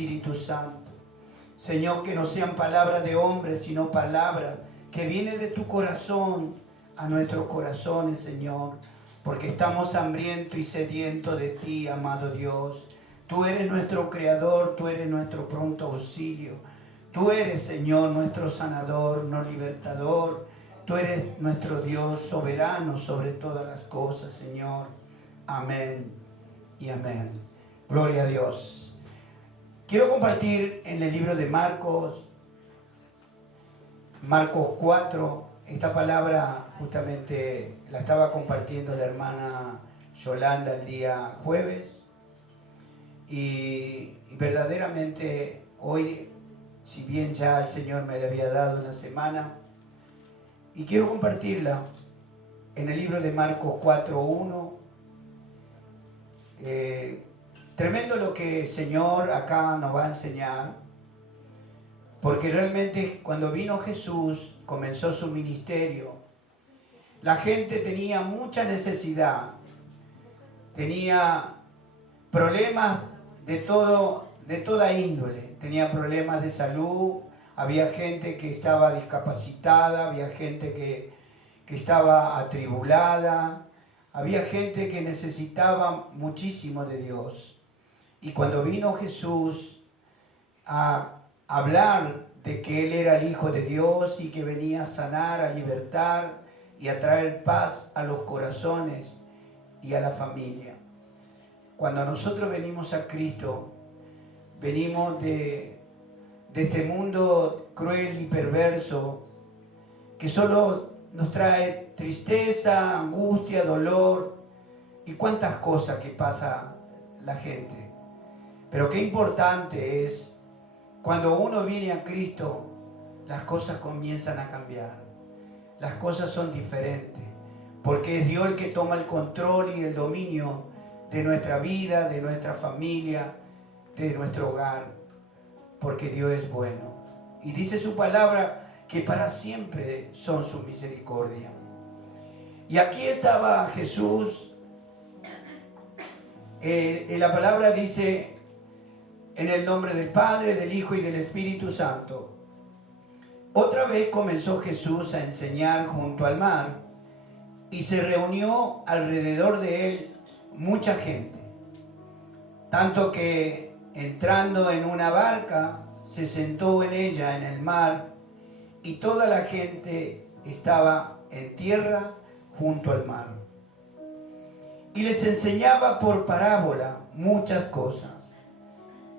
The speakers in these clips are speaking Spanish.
Espíritu Santo. Señor, que no sean palabras de hombres, sino palabras que vienen de tu corazón a nuestros corazones, Señor, porque estamos hambrientos y sedientos de ti, amado Dios. Tú eres nuestro creador, tú eres nuestro pronto auxilio. Tú eres, Señor, nuestro sanador, nuestro libertador. Tú eres nuestro Dios soberano sobre todas las cosas, Señor. Amén y amén. Gloria a Dios. Quiero compartir en el libro de Marcos 4, esta palabra justamente la estaba compartiendo la hermana Yolanda el día jueves, y verdaderamente hoy, si bien ya el Señor me la había dado una semana, y quiero compartirla en el libro de Marcos 4:1. Tremendo lo que el Señor acá nos va a enseñar, porque realmente cuando vino Jesús, comenzó su ministerio, la gente tenía mucha necesidad, tenía problemas de toda índole, tenía problemas de salud, había gente que estaba discapacitada, había gente que estaba atribulada, había gente que necesitaba muchísimo de Dios. Y cuando vino Jesús a hablar de que Él era el Hijo de Dios y que venía a sanar, a libertar y a traer paz a los corazones y a la familia. Cuando nosotros venimos a Cristo, venimos de este mundo cruel y perverso que solo nos trae tristeza, angustia, dolor y cuántas cosas que pasa la gente. Pero qué importante es cuando uno viene a Cristo, las cosas comienzan a cambiar. Las cosas son diferentes, porque es Dios el que toma el control y el dominio de nuestra vida, de nuestra familia, de nuestro hogar, porque Dios es bueno. Y dice su palabra que para siempre son su misericordia. Y aquí estaba Jesús, la palabra dice: en el nombre del Padre, del Hijo y del Espíritu Santo. Otra vez comenzó Jesús a enseñar junto al mar, y se reunió alrededor de él mucha gente, tanto que entrando en una barca se sentó en ella en el mar, y toda la gente estaba en tierra junto al mar. Y les enseñaba por parábola muchas cosas,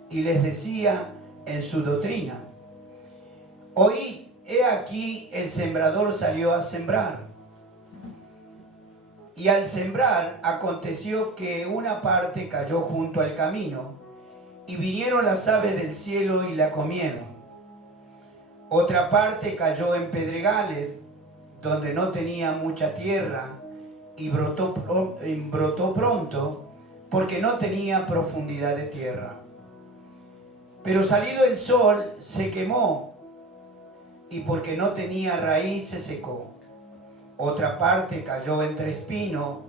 y les decía en su doctrina: oíd, he aquí el sembrador salió a sembrar. Y al sembrar aconteció que una parte cayó junto al camino, y vinieron las aves del cielo y la comieron. Otra parte cayó en pedregales, donde no tenía mucha tierra, y brotó pronto, porque no tenía profundidad de tierra. Pero salido el sol se quemó, y porque no tenía raíz se secó. Otra parte cayó entre espinos,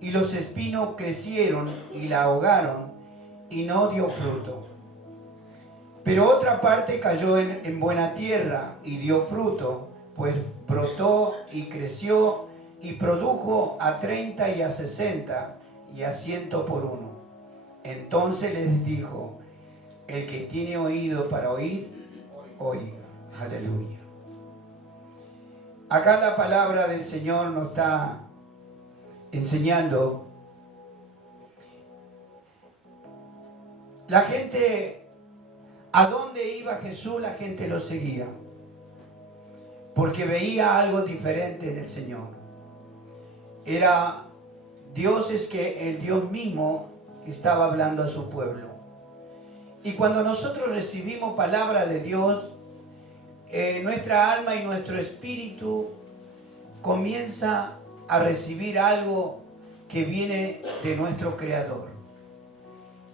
y los espinos crecieron y la ahogaron, y no dio fruto. Pero otra parte cayó en buena tierra, y dio fruto, pues brotó y creció, y produjo a 30 y a 60 y a 100 por uno. Entonces les dijo: el que tiene oído para oír, oiga. Aleluya. Acá la palabra del Señor nos está enseñando. La gente, ¿a dónde iba Jesús? La gente lo seguía, porque veía algo diferente en el Señor. Era Dios, es que el Dios mismo estaba hablando a su pueblo. Y cuando nosotros recibimos palabra de Dios, nuestra alma y nuestro espíritu comienza a recibir algo que viene de nuestro Creador.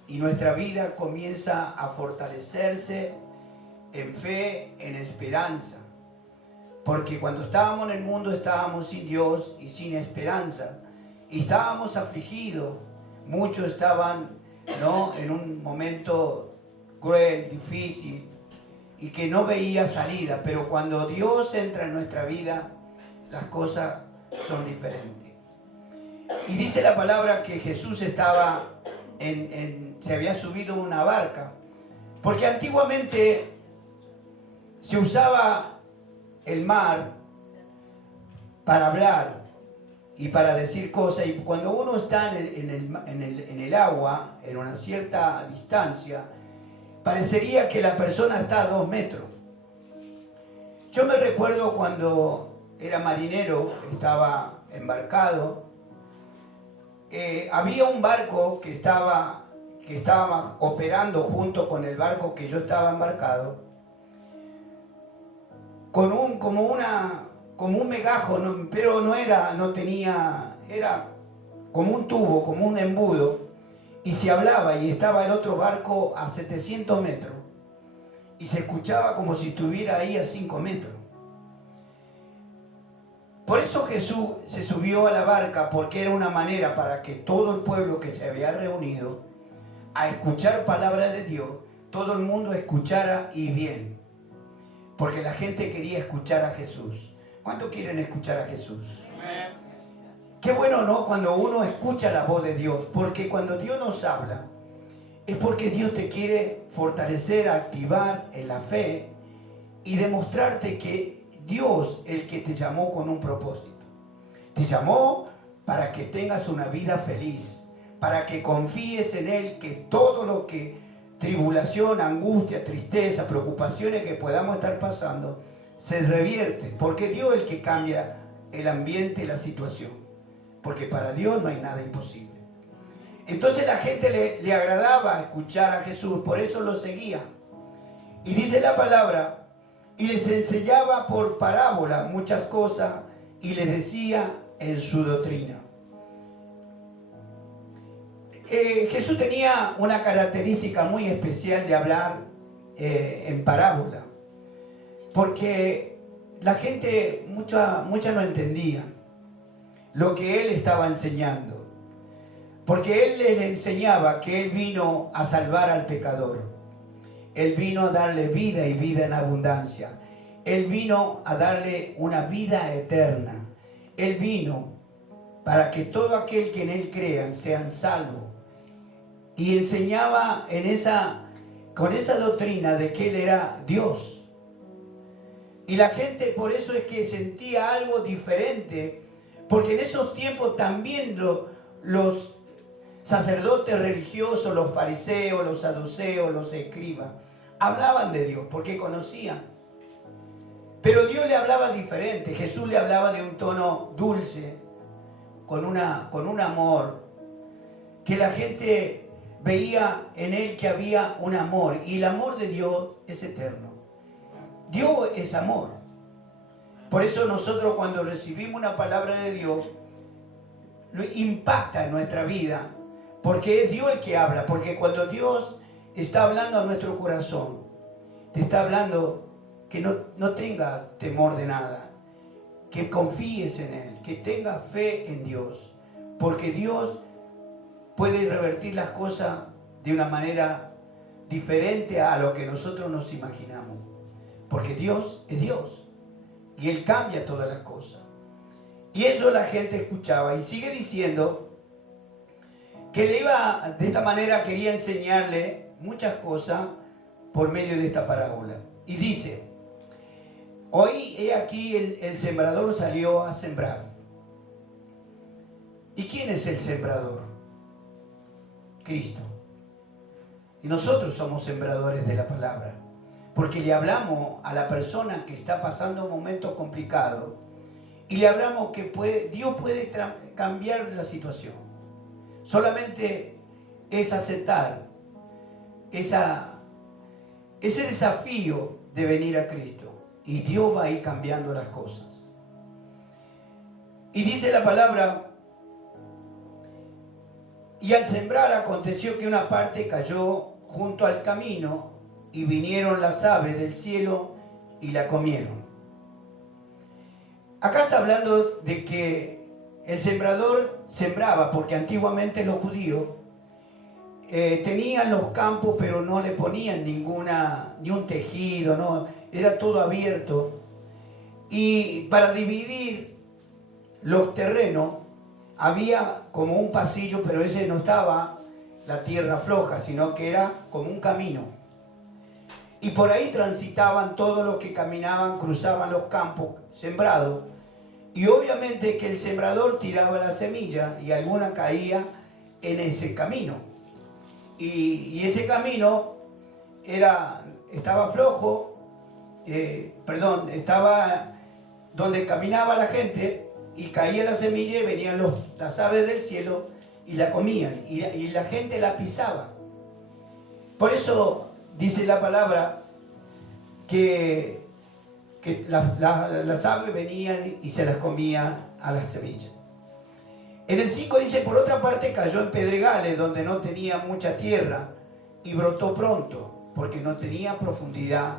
Y nuestra vida comienza a fortalecerse en fe, en esperanza. Porque cuando estábamos en el mundo estábamos sin Dios y sin esperanza. Y estábamos afligidos. Muchos estaban, ¿no?, en un momento cruel, difícil y que no veía salida. Pero cuando Dios entra en nuestra vida, las cosas son diferentes. Y dice la palabra que Jesús estaba se había subido en una barca, porque antiguamente se usaba el mar para hablar y para decir cosas, y cuando uno está en el agua, en una cierta distancia, parecería que la persona está a 2 metros. Yo me recuerdo cuando era marinero, estaba embarcado, había un barco que estaba operando junto con el barco que yo estaba embarcado, como un megajo, pero era como un tubo, como un embudo, y se hablaba, y estaba el otro barco a 700 metros, y se escuchaba como si estuviera ahí a 5 metros. Por eso Jesús se subió a la barca, porque era una manera para que todo el pueblo que se había reunido a escuchar palabra de Dios, todo el mundo escuchara y bien. Porque la gente quería escuchar a Jesús. ¿Cuántos quieren escuchar a Jesús? Amén. Qué bueno, ¿no? Cuando uno escucha la voz de Dios, porque cuando Dios nos habla, es porque Dios te quiere fortalecer, activar en la fe y demostrarte que Dios es el que te llamó con un propósito. Te llamó para que tengas una vida feliz, para que confíes en Él, que todo lo que tribulación, angustia, tristeza, preocupaciones que podamos estar pasando, se revierte, porque Dios es el que cambia el ambiente y la situación, porque para Dios no hay nada imposible. Entonces la gente le agradaba escuchar a Jesús, por eso lo seguía. Y dice la palabra, y les enseñaba por parábola muchas cosas y les decía en su doctrina. Jesús tenía una característica muy especial de hablar en parábola, porque la gente, mucha no entendía lo que Él estaba enseñando, porque Él les enseñaba que Él vino a salvar al pecador. Él vino a darle vida y vida en abundancia. Él vino a darle una vida eterna. Él vino para que todo aquel que en Él crean sean salvos. Y enseñaba con esa doctrina de que Él era Dios. Y la gente por eso es que sentía algo diferente, porque en esos tiempos también los sacerdotes religiosos, los fariseos, los saduceos, los escribas, hablaban de Dios porque conocían. Pero Dios le hablaba diferente. Jesús le hablaba de un tono dulce, con un amor, que la gente veía en Él que había un amor. Y el amor de Dios es eterno. Dios es amor. Por eso nosotros cuando recibimos una palabra de Dios, lo impacta en nuestra vida. Porque es Dios el que habla, porque cuando Dios está hablando a nuestro corazón, te está hablando que no tengas temor de nada, que confíes en Él, que tengas fe en Dios, porque Dios puede revertir las cosas de una manera diferente a lo que nosotros nos imaginamos, porque Dios es Dios y Él cambia todas las cosas. Y eso la gente escuchaba y sigue diciendo que de esta manera quería enseñarle muchas cosas por medio de esta parábola. Y dice, hoy he aquí el sembrador salió a sembrar. ¿Y quién es el sembrador? Cristo. Y nosotros somos sembradores de la palabra, porque le hablamos a la persona que está pasando un momento complicado y le hablamos que Dios puede cambiar la situación. Solamente es aceptar ese desafío de venir a Cristo y Dios va a ir cambiando las cosas. Y dice la palabra, y al sembrar aconteció que una parte cayó junto al camino y vinieron las aves del cielo y la comieron. Acá está hablando de que el sembrador sembraba, porque antiguamente los judíos tenían los campos, pero no le ponían ni un tejido, no, era todo abierto. Y para dividir los terrenos había como un pasillo, pero ese no estaba la tierra floja, sino que era como un camino. Y por ahí transitaban todos los que caminaban, cruzaban los campos sembrados. Y obviamente que el sembrador tiraba la semilla y alguna caía en ese camino. Y ese camino estaba flojo, estaba donde caminaba la gente y caía la semilla y venían las aves del cielo y la comían y la gente la pisaba. Por eso dice la palabra que las aves venían y se las comían a las semillas. En el 5 dice, por otra parte cayó en pedregales donde no tenía mucha tierra y brotó pronto porque no tenía profundidad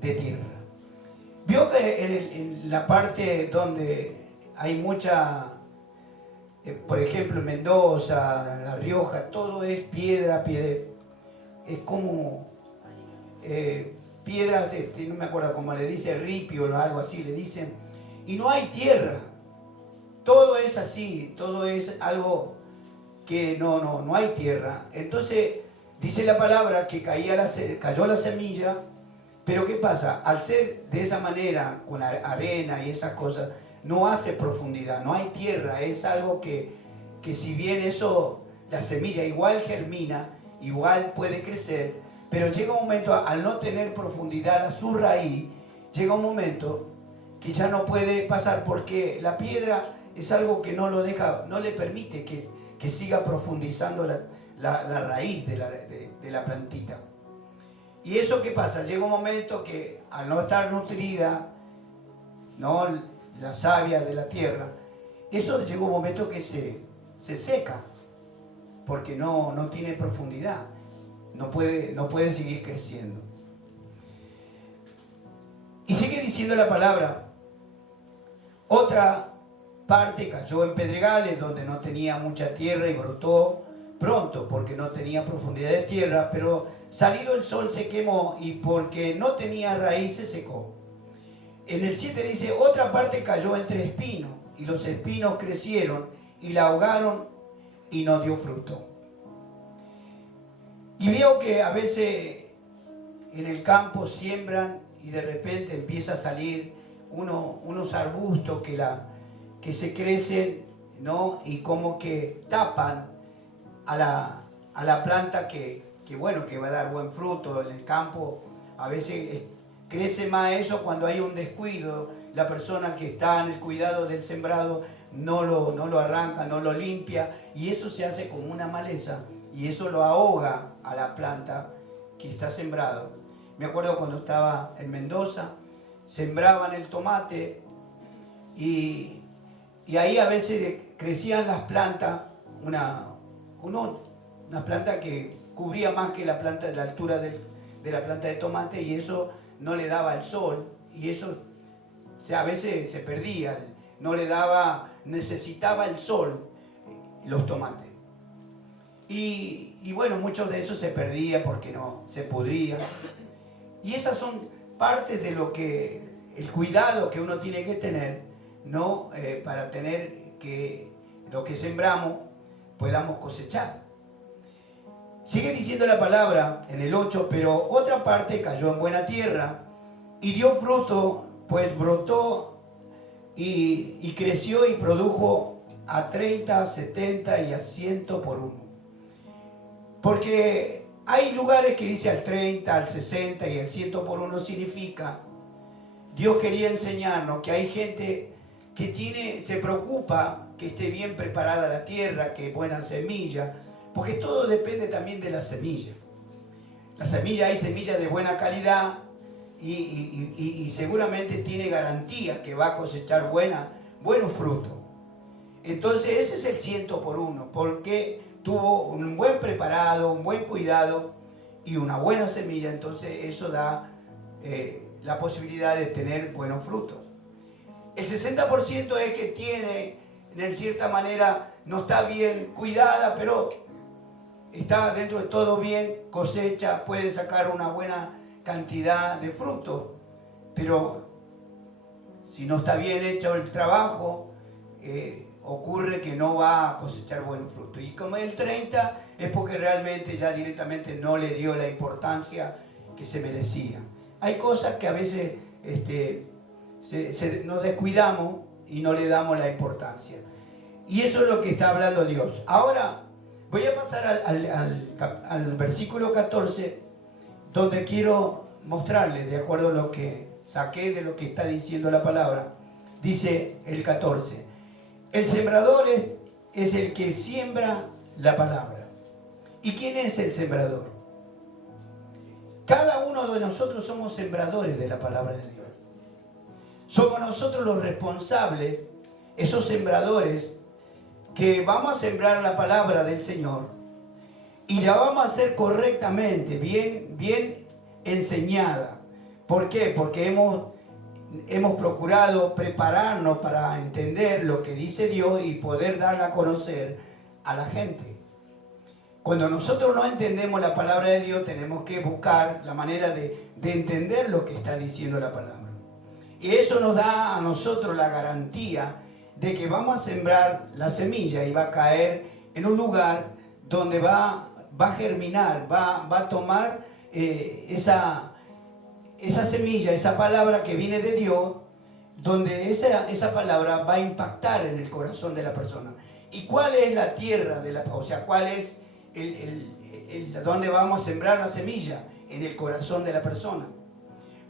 de tierra. Vio que en la parte donde hay mucha, por ejemplo en Mendoza, La Rioja, todo es piedra, es como piedras, no me acuerdo cómo le dice, ripio o algo así, le dicen, y no hay tierra. Todo es así, todo es algo que no hay tierra. Entonces dice la palabra que cayó la semilla, pero ¿qué pasa? Al ser de esa manera, con arena y esas cosas, no hace profundidad, no hay tierra. Es algo que si bien eso, la semilla igual germina, igual puede crecer, pero llega un momento, al no tener profundidad a su raíz, llega un momento que ya no puede pasar porque la piedra es algo que no le permite que siga profundizando la raíz de la plantita. ¿Y eso qué pasa? Llega un momento que al no estar nutrida, ¿no?, la savia de la tierra, eso llega un momento que se seca porque no tiene profundidad, no puede seguir creciendo. Y sigue diciendo la palabra, otra parte cayó en pedregales donde no tenía mucha tierra y brotó pronto porque no tenía profundidad de tierra, pero salido el sol se quemó y porque no tenía raíz se secó. En el 7 dice, otra parte cayó entre espinos y los espinos crecieron y la ahogaron y no dio fruto. Y veo que a veces en el campo siembran y de repente empieza a salir unos arbustos que se crecen, ¿no?, y como que tapan a la planta que va a dar buen fruto. En el campo a veces crece más eso cuando hay un descuido. La persona que está en el cuidado del sembrado no lo arranca, no lo limpia, y eso se hace como una maleza y eso lo ahoga a la planta que está sembrado. Me acuerdo cuando estaba en Mendoza, sembraban el tomate y ahí a veces crecían las plantas, una planta que cubría más que la planta de la altura de la planta de tomate, y eso no le daba el sol y eso, o sea, a veces se perdía, necesitaba el sol los tomates. Y bueno, muchos de esos se perdía porque no se pudría. Y esas son partes de el cuidado que uno tiene que tener, ¿no? Para tener que lo que sembramos podamos cosechar. Sigue diciendo la palabra en el 8, pero otra parte cayó en buena tierra y dio fruto, pues brotó y creció y produjo a 30, 70 y a 100 por uno. Porque hay lugares que dice al 30, al 60 y al 100 por uno significa, Dios quería enseñarnos que hay gente que se preocupa que esté bien preparada la tierra, que buena semilla, porque todo depende también de la semilla. La semilla, hay semilla de buena calidad y seguramente tiene garantía que va a cosechar buenos frutos. Entonces ese es el 100 por uno, porque tuvo un buen preparado, un buen cuidado y una buena semilla. Entonces eso da la posibilidad de tener buenos frutos. El 60% es que tiene, en cierta manera, no está bien cuidada, pero está dentro de todo bien, cosecha, puede sacar una buena cantidad de fruto, pero si no está bien hecho el trabajo, ocurre que no va a cosechar buenos frutos. Y como el 30 es porque realmente ya directamente no le dio la importancia que se merecía. Hay cosas que a veces nos descuidamos y no le damos la importancia. Y eso es lo que está hablando Dios. Ahora voy a pasar al versículo 14, donde quiero mostrarles, de acuerdo a lo que saqué de lo que está diciendo la palabra. Dice el 14, el sembrador es el que siembra la palabra. ¿Y quién es el sembrador? Cada uno de nosotros somos sembradores de la palabra de Dios. Somos nosotros los responsables, esos sembradores, que vamos a sembrar la palabra del Señor y la vamos a hacer correctamente, bien enseñada. ¿Por qué? Porque hemos procurado prepararnos para entender lo que dice Dios y poder darla a conocer a la gente. Cuando nosotros no entendemos la palabra de Dios, tenemos que buscar la manera de entender lo que está diciendo la palabra. Y eso nos da a nosotros la garantía de que vamos a sembrar la semilla y va a caer en un lugar donde va a germinar, va a tomar esa semilla, esa palabra que viene de Dios, donde esa palabra va a impactar en el corazón de la persona. ¿Y cuál es la tierra o sea, cuál es donde vamos a sembrar la semilla? En el corazón de la persona.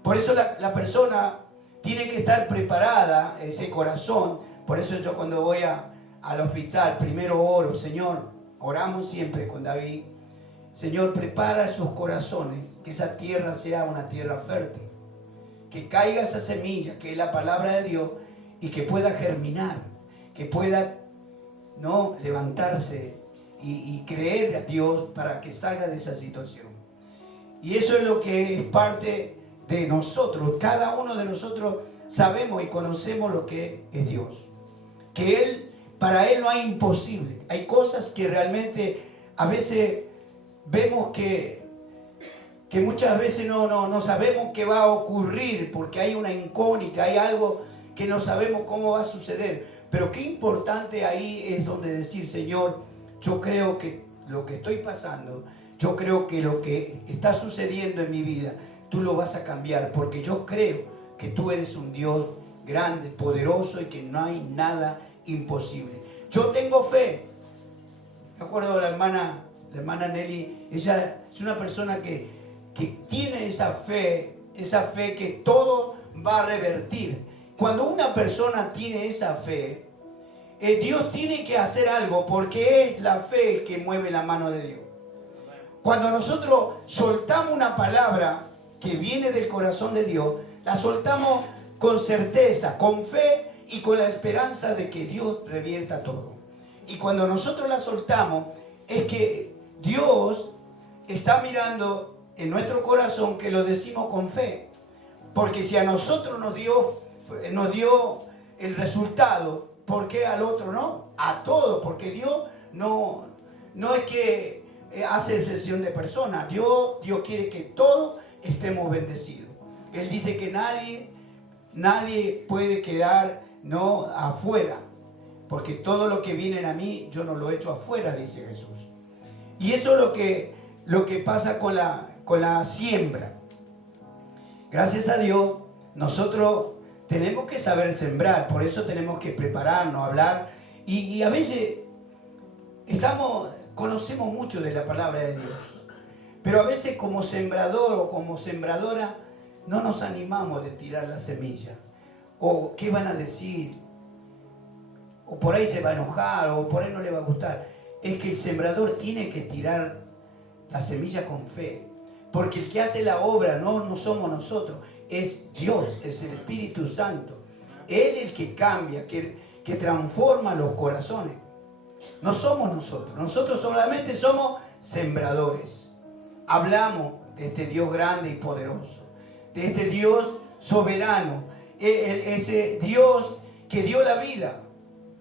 Por eso la persona tiene que estar preparada, ese corazón. Por eso yo cuando voy al hospital, primero oro, Señor, oramos siempre con David, Señor, prepara esos corazones, que esa tierra sea una tierra fértil, que caiga esa semilla, que es la palabra de Dios, y que pueda germinar, que pueda levantarse y creer a Dios para que salga de esa situación. Y eso es lo que es parte de nosotros. Cada uno de nosotros sabemos y conocemos lo que es Dios. Que para Él no hay imposible. Hay cosas que realmente a veces vemos que muchas veces no sabemos qué va a ocurrir, porque hay una incógnita, hay algo que no sabemos cómo va a suceder. Pero qué importante ahí es donde decir, Señor, yo creo que lo que estoy pasando, yo creo que lo que está sucediendo en mi vida, tú lo vas a cambiar, porque yo creo que tú eres un Dios grande, poderoso y que no hay nada imposible. Yo tengo fe. Me acuerdo de la hermana Nelly, ella es una persona que tiene esa fe que todo va a revertir. Cuando una persona tiene esa fe, Dios tiene que hacer algo, porque es la fe que mueve la mano de Dios. Cuando nosotros soltamos una palabra que viene del corazón de Dios, la soltamos con certeza, con fe y con la esperanza de que Dios revierta todo. Y cuando nosotros la soltamos, es que Dios está mirando en nuestro corazón, que lo decimos con fe. Porque si a nosotros nos dio el resultado, ¿por qué al otro no? A todos, porque Dios no es que hace excepción de personas. Dios quiere que todos estemos bendecidos. Él dice que nadie puede quedar afuera, porque todo lo que viene a mí, yo no lo echo afuera, dice Jesús. Y eso es lo que pasa con la siembra. Gracias a Dios, nosotros tenemos que saber sembrar, por eso tenemos que prepararnos, hablar, y a veces conocemos mucho de la palabra de Dios, pero a veces como sembrador o como sembradora no nos animamos de tirar la semilla, o qué van a decir, o por ahí se va a enojar, o por ahí no le va a gustar. Es que el sembrador tiene que tirar la semilla con fe, porque el que hace la obra no somos nosotros, es Dios, es el Espíritu Santo. Él el que cambia, que transforma los corazones. No somos nosotros solamente somos sembradores. Hablamos de este Dios grande y poderoso, de este Dios soberano, ese Dios que dio la vida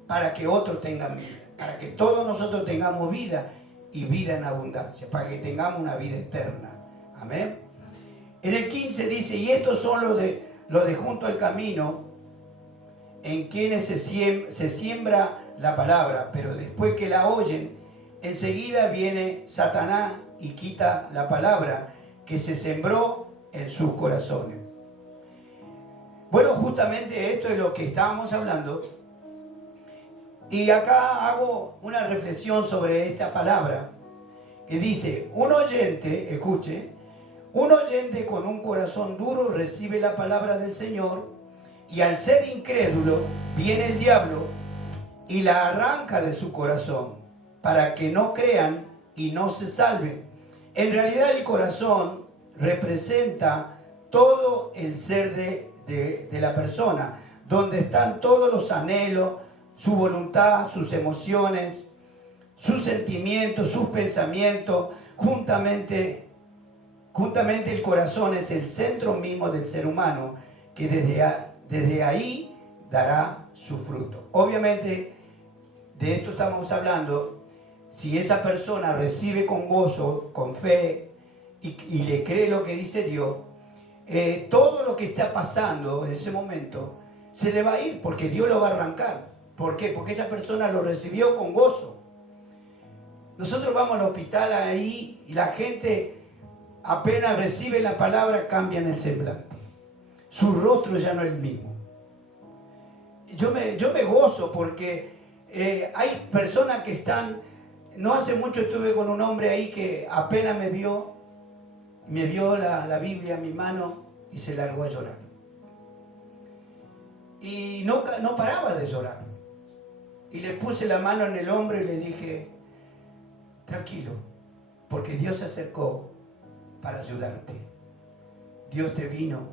para que otros tengan vida, para que todos nosotros tengamos vida y vida en abundancia, para que tengamos una vida eterna. Amén. En el 15 dice, y estos son los de junto al camino, en quienes se siembra la palabra, pero después que la oyen, enseguida viene Satanás y quita la palabra que se sembró en sus corazones. Bueno, justamente esto es lo que estábamos hablando. Y acá hago una reflexión sobre esta palabra que dice, un oyente, escuche, un oyente con un corazón duro recibe la palabra del Señor y al ser incrédulo viene el diablo y la arranca de su corazón para que no crean y no se salven. En realidad el corazón representa todo el ser de la persona, donde están todos los anhelos, su voluntad, sus emociones, sus sentimientos, sus pensamientos. Juntamente el corazón es el centro mismo del ser humano, que desde ahí dará su fruto. Obviamente, de esto estamos hablando, si esa persona recibe con gozo, con fe, y le cree lo que dice Dios, todo lo que está pasando en ese momento se le va a ir, porque Dios lo va a arrancar. ¿Por qué? Porque esa persona lo recibió con gozo. Nosotros vamos al hospital ahí y la gente apenas recibe la palabra cambian el semblante. Su rostro ya no es el mismo. Yo me gozo porque hay personas que están... No hace mucho estuve con un hombre ahí que apenas me vio la Biblia en mi mano y se largó a llorar. Y no paraba de llorar. Y le puse la mano en el hombro y le dije, tranquilo, porque Dios se acercó para ayudarte. Dios te vino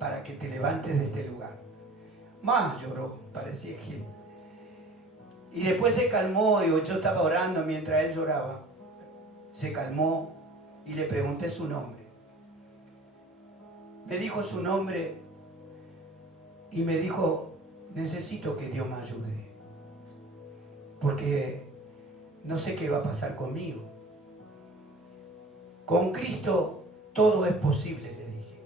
para que te levantes de este lugar. Más lloró, parecía que... Y después se calmó, y yo estaba orando mientras él lloraba. Se calmó y le pregunté su nombre. Me dijo su nombre y me dijo, necesito que Dios me ayude, porque no sé qué va a pasar conmigo. Con Cristo todo es posible, le dije.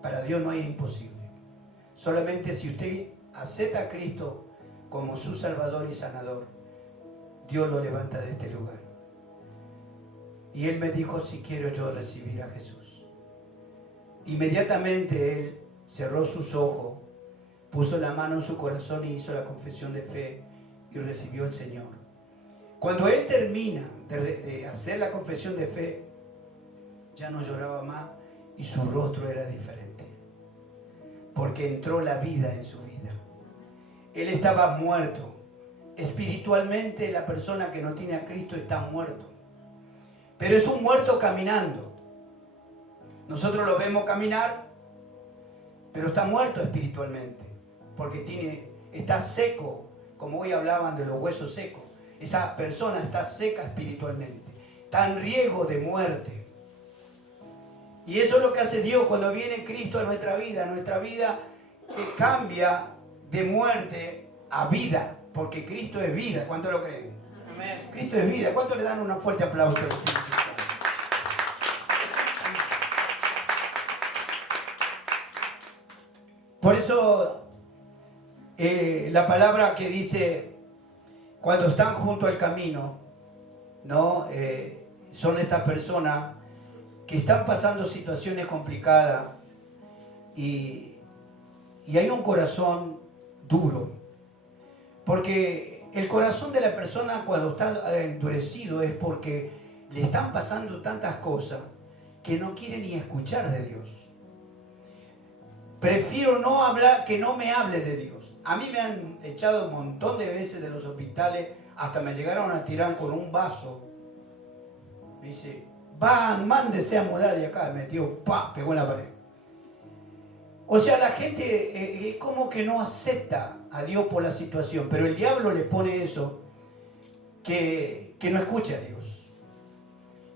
Para Dios no hay imposible. Solamente si usted acepta a Cristo como su Salvador y Sanador, Dios lo levanta de este lugar. Y él me dijo, si quiero yo recibir a Jesús. Inmediatamente él cerró sus ojos, puso la mano en su corazón y hizo la confesión de fe y recibió al Señor. Cuando él termina de hacer la confesión de fe, ya no lloraba más y su rostro era diferente, porque entró la vida en su vida. Él estaba muerto. Espiritualmente la persona que no tiene a Cristo está muerto, pero es un muerto caminando. Nosotros lo vemos caminar, pero está muerto espiritualmente, porque está seco, como hoy hablaban de los huesos secos. Esa persona está seca espiritualmente, está en riesgo de muerte. Y eso es lo que hace Dios cuando viene Cristo a nuestra vida. Nuestra vida cambia de muerte a vida, porque Cristo es vida. ¿Cuánto lo creen? Amén. Cristo es vida. ¿Cuánto le dan un fuerte aplauso? Por eso la palabra que dice cuando están junto al camino, ¿no? Son estas personas que están pasando situaciones complicadas y hay un corazón duro, porque el corazón de la persona cuando está endurecido es porque le están pasando tantas cosas que no quiere ni escuchar de Dios. Prefiero no hablar, que no me hable de Dios. A mí me han echado un montón de veces de los hospitales, hasta me llegaron a tirar con un vaso. Me dice, mándese a mudar de acá. Me metió, pegó en la pared. O sea, la gente es como que no acepta a Dios por la situación, pero el diablo le pone eso, que no escuche a Dios.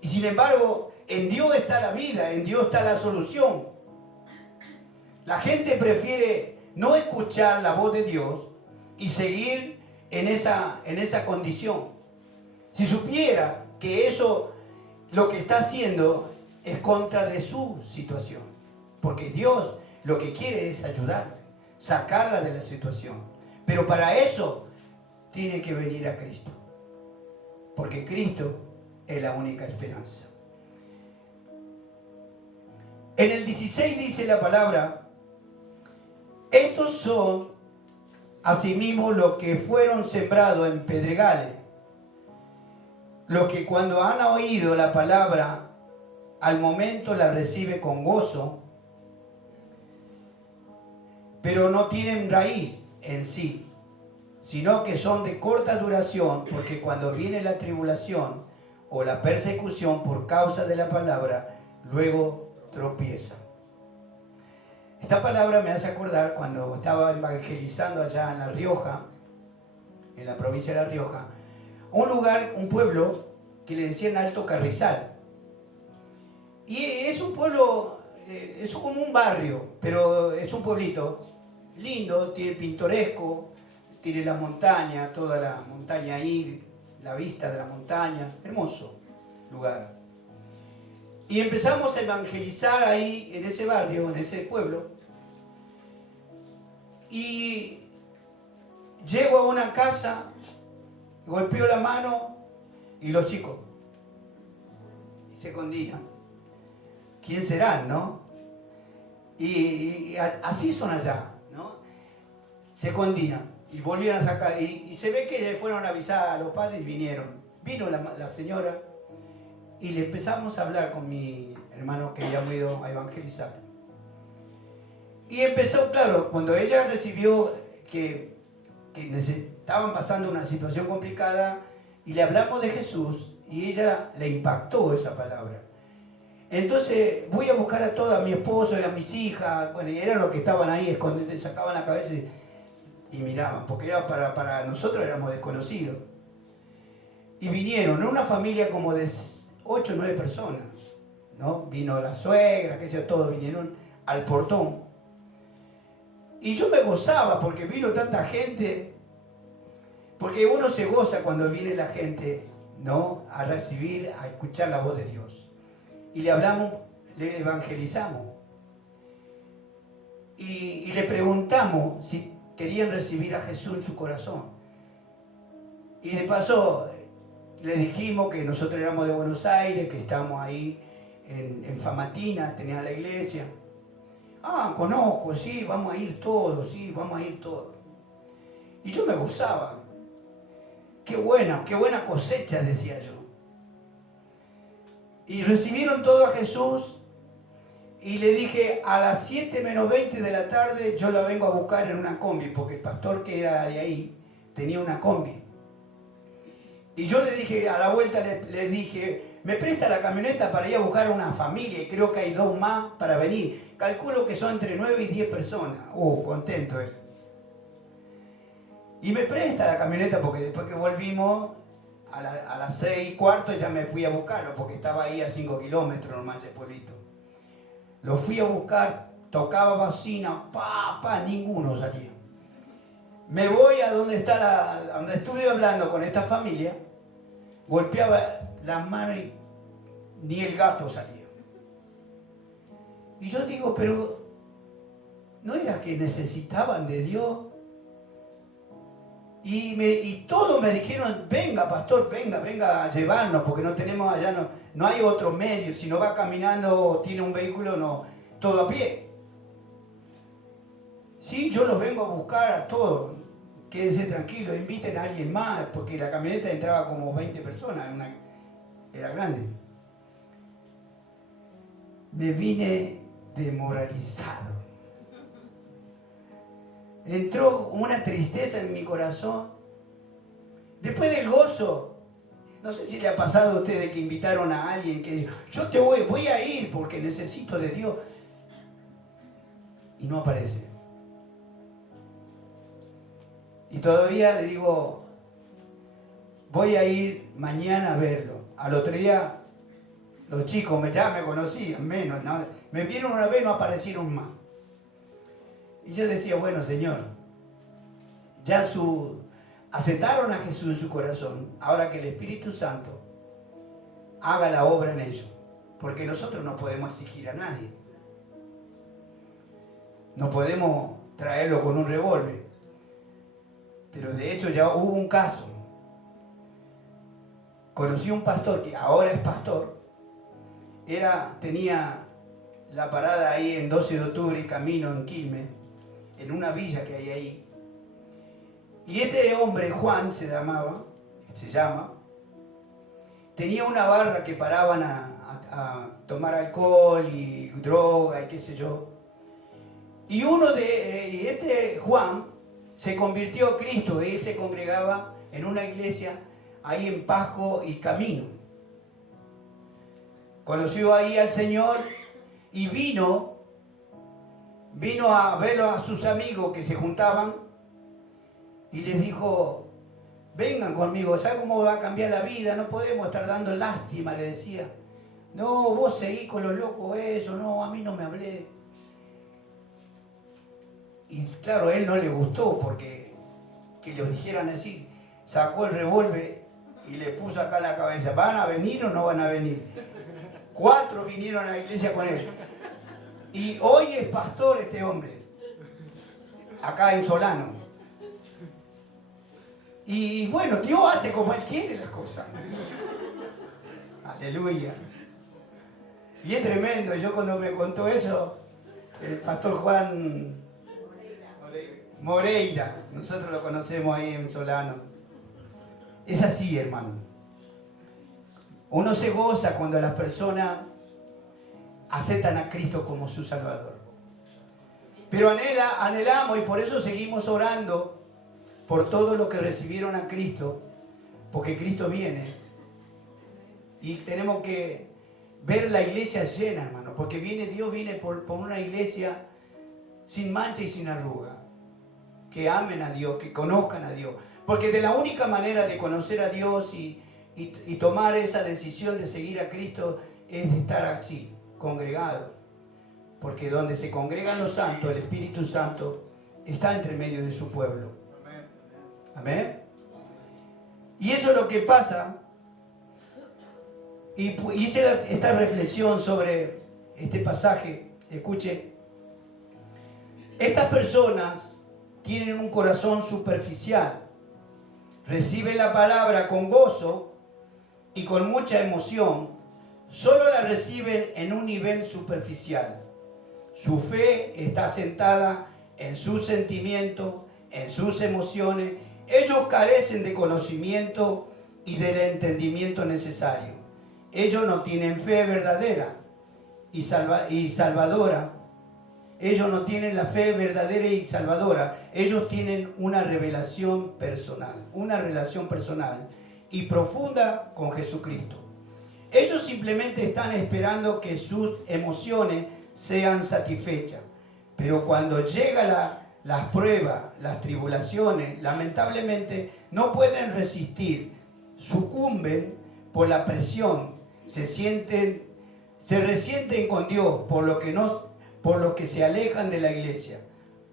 Y sin embargo, en Dios está la vida, en Dios está la solución. La gente prefiere no escuchar la voz de Dios y seguir en esa condición. Si supiera que eso, lo que está haciendo, es contra de su situación. Porque Dios lo que quiere es ayudarle, sacarla de la situación. Pero para eso tiene que venir a Cristo. Porque Cristo es la única esperanza. En el 16 dice la palabra: estos son asimismo los que fueron sembrados en pedregales, los que cuando han oído la palabra, al momento la recibe con gozo, pero no tienen raíz en sí, sino que son de corta duración, porque cuando viene la tribulación o la persecución por causa de la palabra, luego tropiezan. Esta palabra me hace acordar cuando estaba evangelizando allá en La Rioja, en la provincia de La Rioja, un lugar, un pueblo que le decían Alto Carrizal. Y es un pueblo, es como un barrio, pero es un pueblito lindo, tiene pintoresco, tiene la montaña, toda la montaña ahí, la vista de la montaña, hermoso lugar. Y empezamos a evangelizar ahí, en ese barrio, en ese pueblo. Y llego a una casa, golpeo la mano y los chicos se escondían. ¿Quién serán, no? Y así son allá, ¿no? Se escondían y volvieron a sacar. Y se ve que le fueron a avisar a los padres y vinieron. Vino la señora y le empezamos a hablar con mi hermano que habíamos ido a evangelizar. Y empezó, claro, cuando ella recibió que estaban pasando una situación complicada y le hablamos de Jesús y ella le impactó esa palabra. Entonces voy a buscar a todos, a mi esposo y a mis hijas, bueno, y eran los que estaban ahí escondidos, sacaban la cabeza y miraban, porque era para nosotros éramos desconocidos. Y vinieron, era una familia como de 8 o 9 personas, ¿no? Vino la suegra, qué sé yo, todos vinieron al portón. Y yo me gozaba porque vino tanta gente, porque uno se goza cuando viene la gente, ¿no? A recibir, a escuchar la voz de Dios. Y le hablamos, le evangelizamos. Y le preguntamos si querían recibir a Jesús en su corazón. Y de paso le dijimos que nosotros éramos de Buenos Aires, que estábamos ahí en Famatina, tenían la iglesia. Ah, conozco, sí, vamos a ir todos, sí, vamos a ir todos. Y yo me gozaba. Qué buena cosecha, decía yo. Y recibieron todo a Jesús y le dije, a las 7 menos 20 de la tarde yo la vengo a buscar en una combi, porque el pastor que era de ahí tenía una combi. Y yo le dije, a la vuelta le dije, me presta la camioneta para ir a buscar a una familia y creo que hay 2 más para venir. Calculo que son entre 9 y 10 personas. Contento él. Y me presta la camioneta porque después que volvimos, a las 6:15 ya me fui a buscarlo porque estaba ahí a 5 kilómetros nomás ese pueblito. Lo fui a buscar, tocaba bocina, ninguno salía. Me voy a donde donde estuve hablando con esta familia, golpeaba las manos y ni el gato salía. Y yo digo, pero ¿no era que necesitaban de Dios? Y todos me dijeron, venga pastor, venga a llevarnos, porque no tenemos allá, no hay otro medio, si no va caminando o tiene un vehículo, no, todo a pie. Sí, yo los vengo a buscar a todos, quédense tranquilos, inviten a alguien más, porque la camioneta entraba como 20 personas, era grande. Me vine demoralizado. Entró una tristeza en mi corazón. Después del gozo, no sé si le ha pasado a ustedes que invitaron a alguien que dice, yo voy a ir porque necesito de Dios. Y no aparece. Y todavía le digo, voy a ir mañana a verlo. Al otro día, los chicos ya me conocían, menos, ¿no? Me vieron una vez, no aparecieron más. Y yo decía, bueno, Señor, ya aceptaron a Jesús en su corazón, ahora que el Espíritu Santo haga la obra en ellos. Porque nosotros no podemos exigir a nadie. No podemos traerlo con un revólver. Pero de hecho ya hubo un caso. Conocí un pastor que ahora es pastor. Tenía la parada ahí en 12 de octubre, camino en Quilmes, en una villa que hay ahí. Y este hombre, Juan se llama, tenía una barra que paraban a tomar alcohol y droga y qué sé yo. Y este Juan se convirtió a Cristo, él se congregaba en una iglesia ahí en Pasco y Camino. Conoció ahí al Señor y vino a ver a sus amigos que se juntaban y les dijo: vengan conmigo, ¿sabe cómo va a cambiar la vida? No podemos estar dando lástima, le decía. No, vos seguís con los locos eso, no, a mí no me hablé. Y claro, a él no le gustó porque que le dijeran así. Sacó el revólver y le puso acá en la cabeza: ¿van a venir o no van a venir? 4 vinieron a la iglesia con él. Y hoy es pastor este hombre, acá en Solano. Y bueno, Dios hace como Él quiere las cosas. Aleluya. Y es tremendo. Yo cuando me contó eso, el pastor Juan Moreira, nosotros lo conocemos ahí en Solano. Es así, hermano. Uno se goza cuando las personas aceptan a Cristo como su Salvador. Pero anhelamos y por eso seguimos orando por todo lo que recibieron a Cristo, porque Cristo viene. Y tenemos que ver la iglesia llena, hermano, porque Dios viene por una iglesia sin mancha y sin arruga. Que amen a Dios, que conozcan a Dios. Porque de la única manera de conocer a Dios y tomar esa decisión de seguir a Cristo es de estar aquí, congregados. Porque donde se congregan los santos, el Espíritu Santo está entre medio de su pueblo. Amén. Y eso es lo que pasa. Y hice esta reflexión sobre este pasaje. Escuche. Estas personas tienen un corazón superficial. Reciben la palabra con gozo y con mucha emoción. Solo la reciben en un nivel superficial. Su fe está sentada en sus sentimientos, en sus emociones. Ellos carecen de conocimiento y del entendimiento necesario. Ellos no tienen fe verdadera y salvadora. Ellos no tienen la fe verdadera y salvadora. Ellos tienen una revelación personal, una relación personal y profunda con Jesucristo. Ellos simplemente están esperando que sus emociones sean satisfechas. Pero cuando llegan las pruebas, las tribulaciones, lamentablemente no pueden resistir, sucumben por la presión, se resienten con Dios por lo que se alejan de la iglesia,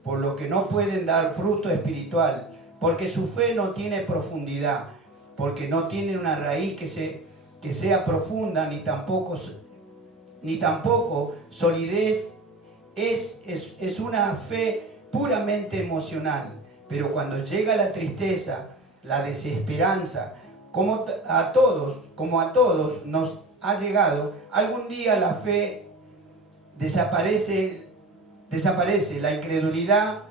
por lo que no pueden dar fruto espiritual, porque su fe no tiene profundidad, porque no tiene una raíz que sea profunda, ni tampoco solidez. Es una fe puramente emocional. Pero cuando llega la tristeza, la desesperanza, como a todos nos ha llegado, algún día la fe desaparece, la incredulidad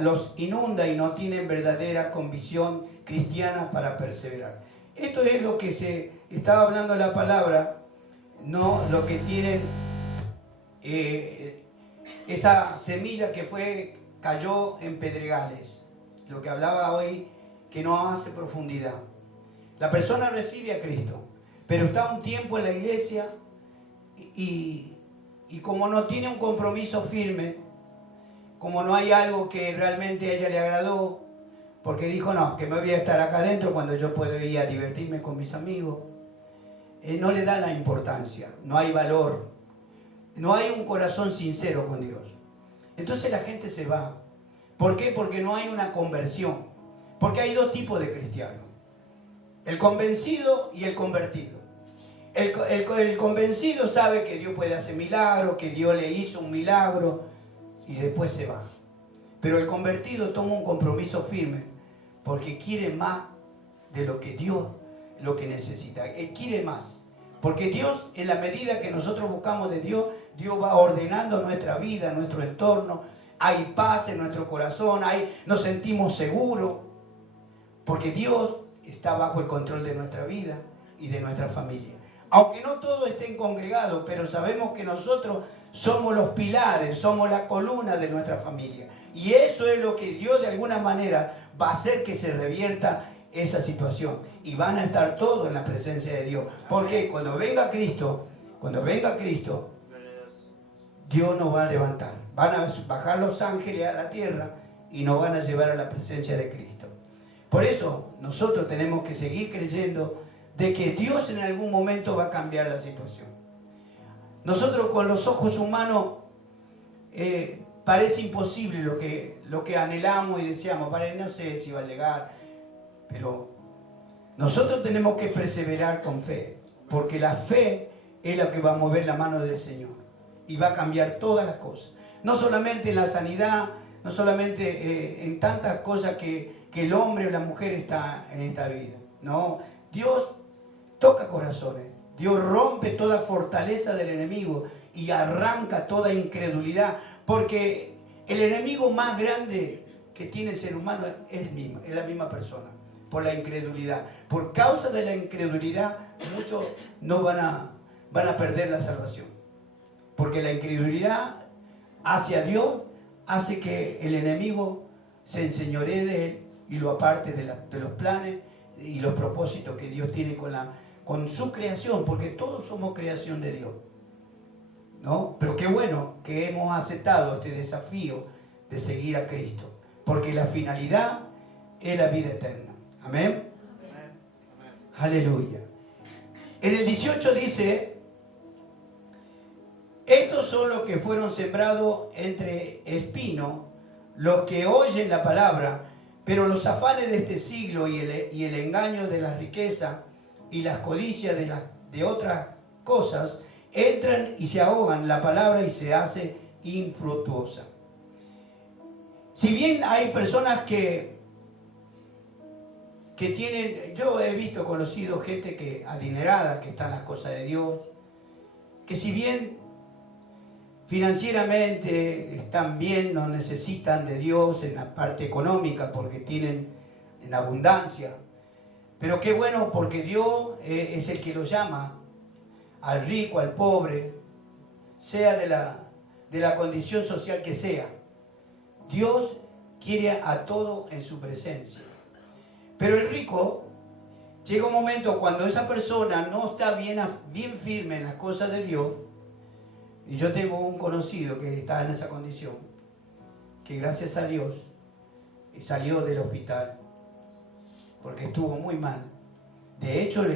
los inunda y no tienen verdadera convicción cristiana para perseverar. Esto es lo que se estaba hablando la palabra, no lo que tienen esa semilla que cayó en pedregales. Lo que hablaba hoy, que no hace profundidad. La persona recibe a Cristo, pero está un tiempo en la iglesia y como no tiene un compromiso firme, como no hay algo que realmente a ella le agradó, porque dijo: no, que me voy a estar acá adentro cuando yo puedo ir a divertirme con mis amigos, no le da la importancia, no hay valor, no hay un corazón sincero con Dios. Entonces la gente se va. ¿Por qué? Porque no hay una conversión. Porque hay dos tipos de cristianos. El convencido y el convertido. El convencido sabe que Dios puede hacer milagros, que Dios le hizo un milagro y después se va. Pero el convertido toma un compromiso firme porque quiere más de lo que Dios lo que necesita. Él quiere más. Porque Dios, en la medida que nosotros buscamos de Dios, Dios va ordenando nuestra vida, nuestro entorno. Hay paz en nuestro corazón, nos sentimos seguros. Porque Dios está bajo el control de nuestra vida y de nuestra familia. Aunque no todos estén congregados, pero sabemos que nosotros somos los pilares, somos la columna de nuestra familia. Y eso es lo que Dios de alguna manera va a hacer que se revierta esa situación. Y van a estar todos en la presencia de Dios. Porque cuando venga Cristo, Dios nos va a levantar. Van a bajar los ángeles a la tierra y nos van a llevar a la presencia de Cristo. Por eso nosotros tenemos que seguir creyendo de que Dios en algún momento va a cambiar la situación. Nosotros con los ojos humanos parece imposible lo que anhelamos y deseamos. No sé si va a llegar, pero nosotros tenemos que perseverar con fe, porque la fe es lo que va a mover la mano del Señor y va a cambiar todas las cosas. No solamente en la sanidad, no solamente en tantas cosas que el hombre o la mujer está en esta vida. No, Dios toca corazones. Dios rompe toda fortaleza del enemigo y arranca toda incredulidad. Porque el enemigo más grande que tiene el ser humano es la misma persona. Por la incredulidad. Por causa de la incredulidad, muchos no van a perder la salvación. Porque la incredulidad hacia Dios hace que el enemigo se enseñoree de él y lo aparte de los planes y los propósitos que Dios tiene con su creación, porque todos somos creación de Dios, ¿no? Pero qué bueno que hemos aceptado este desafío de seguir a Cristo, porque la finalidad es la vida eterna. Amén. Amén. Aleluya. En el 18 dice: estos son los que fueron sembrados entre espinos, los que oyen la palabra, pero los afanes de este siglo y el engaño de la riqueza y las codicias de otras cosas entran y se ahogan la palabra y se hace infructuosa. Si bien hay personas que tienen, yo he conocido gente que adinerada, que está en las cosas de Dios, que si bien financieramente están bien, no necesitan de Dios en la parte económica porque tienen en abundancia. Pero qué bueno, porque Dios es el que lo llama al rico, al pobre, sea de la condición social que sea. Dios quiere a todo en su presencia. Pero el rico, llega un momento cuando esa persona no está bien firme en las cosas de Dios. Y yo tengo un conocido que está en esa condición, que gracias a Dios salió del hospital, porque estuvo muy mal. De hecho,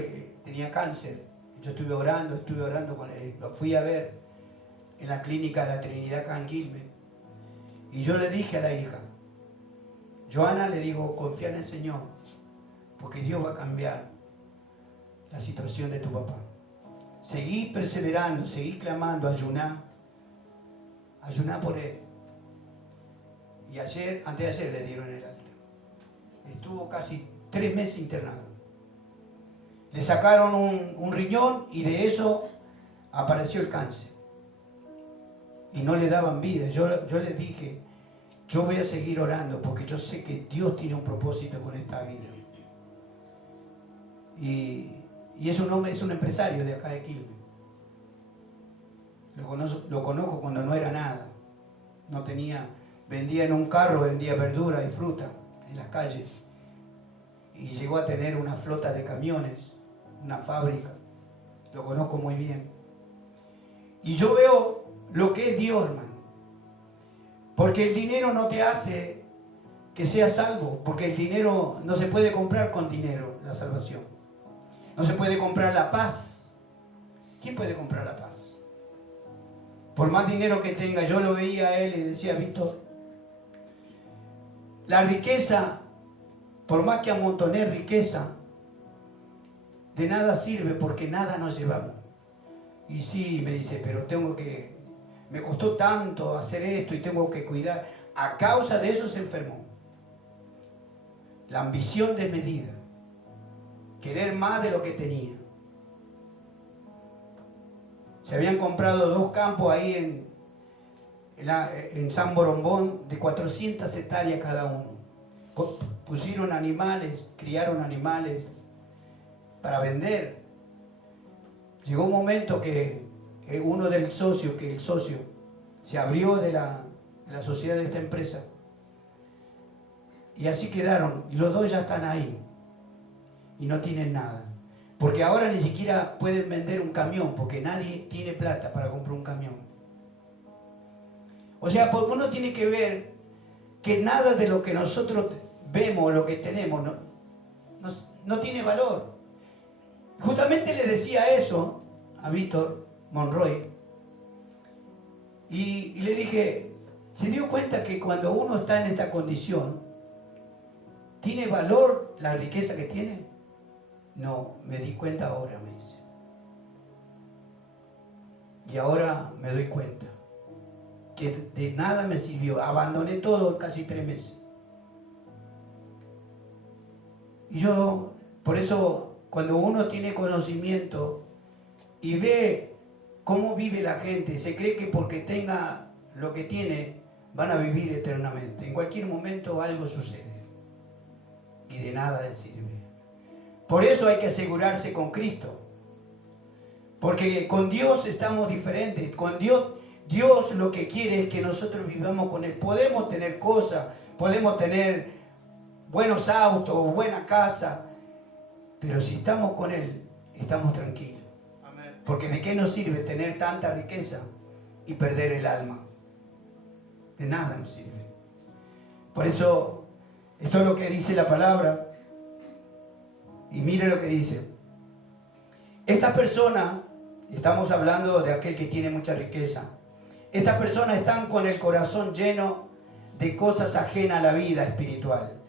tenía cáncer. Yo estuve orando con él. Lo fui a ver en la clínica de la Trinidad acá en Quilmes. Y yo le dije a la hija, Joana, le digo, confía en el Señor, porque Dios va a cambiar la situación de tu papá. Seguí perseverando, seguí clamando, ayuná por él. Y antes de ayer le dieron el alta. Estuvo casi 3 meses internado. Le sacaron un riñón y de eso apareció el cáncer. Y no le daban vida. Yo les dije, yo voy a seguir orando porque yo sé que Dios tiene un propósito con esta vida. Y es un hombre, es un empresario de acá de Quilmes. Lo conozco cuando no era nada. No tenía, vendía en un carro, vendía verdura y fruta en las calles. Y llegó a tener una flota de camiones, una fábrica. Lo conozco muy bien. Y yo veo lo que es Dios, hermano. Porque el dinero no te hace que seas salvo. Porque el dinero no se puede comprar con dinero, la salvación. No se puede comprar la paz. ¿Quién puede comprar la paz? Por más dinero que tenga, yo lo veía a él y decía, Víctor, la riqueza por más que amontoné riqueza, de nada sirve porque nada nos llevamos. Y sí, me dice, pero me costó tanto hacer esto y tengo que cuidar. A causa de eso se enfermó. La ambición desmedida. Querer más de lo que tenía. Se habían comprado 2 campos ahí en San Borombón de 400 hectáreas cada uno. Pusieron animales, criaron animales para vender. Llegó un momento que uno del socio, que el socio se abrió de la sociedad de esta empresa. Y así quedaron. Y los 2 ya están ahí. Y no tienen nada. Porque ahora ni siquiera pueden vender un camión, porque nadie tiene plata para comprar un camión. O sea, uno tiene que ver que nada de lo que nosotros vemos, lo que tenemos, no tiene valor. Justamente le decía eso a Víctor Monroy. Y le dije, ¿se dio cuenta que cuando uno está en esta condición, tiene valor la riqueza que tiene? No, me di cuenta ahora, me dice. Y ahora me doy cuenta que de nada me sirvió. Abandoné todo casi 3 meses. Y yo, por eso, cuando uno tiene conocimiento y ve cómo vive la gente, se cree que porque tenga lo que tiene, van a vivir eternamente. En cualquier momento algo sucede. Y de nada les sirve. Por eso hay que asegurarse con Cristo. Porque con Dios estamos diferentes. Con Dios lo que quiere es que nosotros vivamos con Él. Podemos tener cosas, podemos tener buenos autos, buena casa. Pero si estamos con Él, estamos tranquilos. Amén. Porque ¿de qué nos sirve tener tanta riqueza y perder el alma? De nada nos sirve. Por eso, esto es lo que dice la palabra. Y mire lo que dice. Esta persona, estamos hablando de aquel que tiene mucha riqueza. Estas personas están con el corazón lleno de cosas ajenas a la vida espiritual.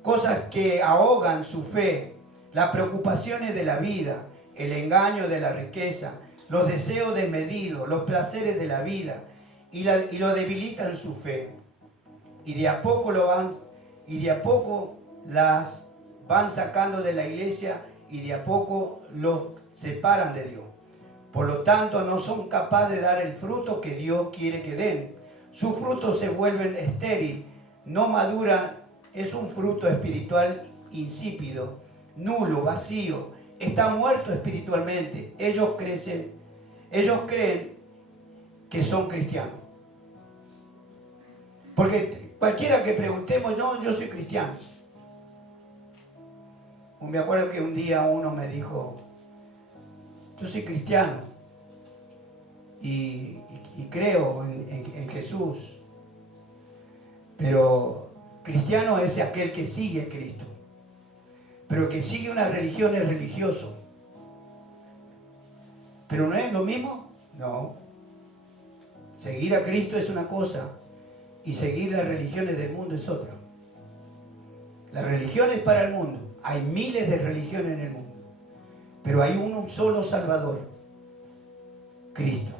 Cosas que ahogan su fe, las preocupaciones de la vida, el engaño de la riqueza, los deseos desmedidos, los placeres de la vida y lo debilitan su fe. Y de a poco las van sacando de la iglesia y de a poco los separan de Dios. Por lo tanto, no son capaces de dar el fruto que Dios quiere que den. Sus frutos se vuelven estériles, no maduran. Es un fruto espiritual insípido, nulo, vacío. Está muerto espiritualmente. Ellos creen que son cristianos. Porque cualquiera que preguntemos, no, yo soy cristiano. Me acuerdo que un día uno me dijo, yo soy cristiano y creo en Jesús, pero cristiano es aquel que sigue a Cristo, pero el que sigue una religión es religioso. ¿Pero no es lo mismo? No. Seguir a Cristo es una cosa y seguir las religiones del mundo es otra. La religión es para el mundo. Hay miles de religiones en el mundo, pero hay un solo Salvador, Cristo.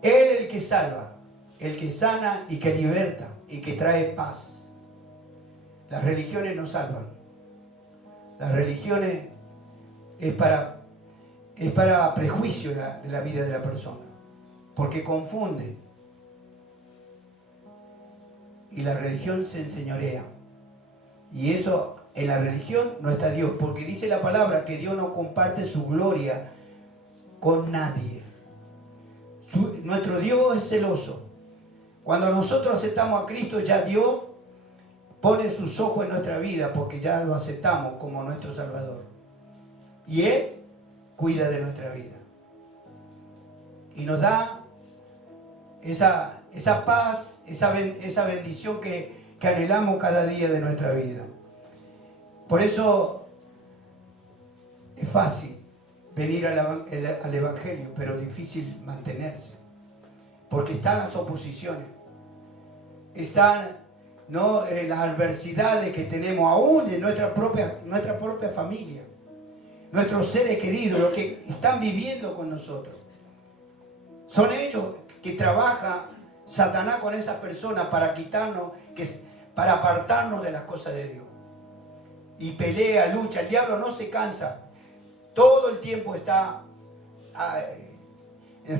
Él el que salva, el que sana y que liberta y que trae paz. Las religiones no salvan. Las religiones es para prejuicio de la vida de la persona, porque confunden. Y la religión se enseñorea. Y eso, en la religión no está Dios, porque dice la palabra que Dios no comparte su gloria con nadie. Nuestro Dios es celoso. Cuando nosotros aceptamos a Cristo, ya Dios pone sus ojos en nuestra vida, porque ya lo aceptamos como nuestro Salvador. Y Él cuida de nuestra vida. Y nos da esa paz, esa bendición que anhelamos cada día de nuestra vida. Por eso es fácil venir al Evangelio, pero difícil mantenerse, porque están las oposiciones, están ¿no? Las adversidades que tenemos aún en nuestra propia familia, nuestros seres queridos, los que están viviendo con nosotros. Son ellos que trabaja Satanás con esas personas para quitarnos, para apartarnos de las cosas de Dios. Y pelea, lucha, el diablo no se cansa. Todo el tiempo está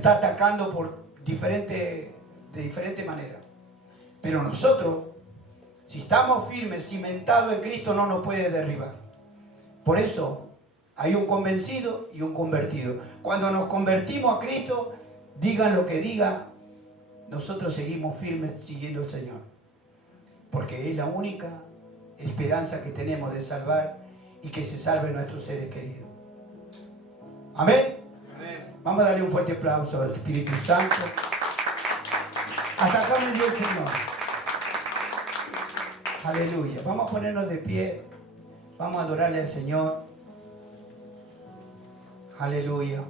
atacando de diferente manera. Pero nosotros, si estamos firmes, cimentados en Cristo, no nos puede derribar. Por eso hay un convencido y un convertido. Cuando nos convertimos a Cristo, digan lo que digan, nosotros seguimos firmes siguiendo al Señor. Porque es la única esperanza que tenemos de salvar y que se salven nuestros seres queridos. Amén. Amén. Vamos a darle un fuerte aplauso al Espíritu Santo. Hasta acá me dio el Señor. Aleluya. Vamos a ponernos de pie. Vamos a adorarle al Señor. Aleluya.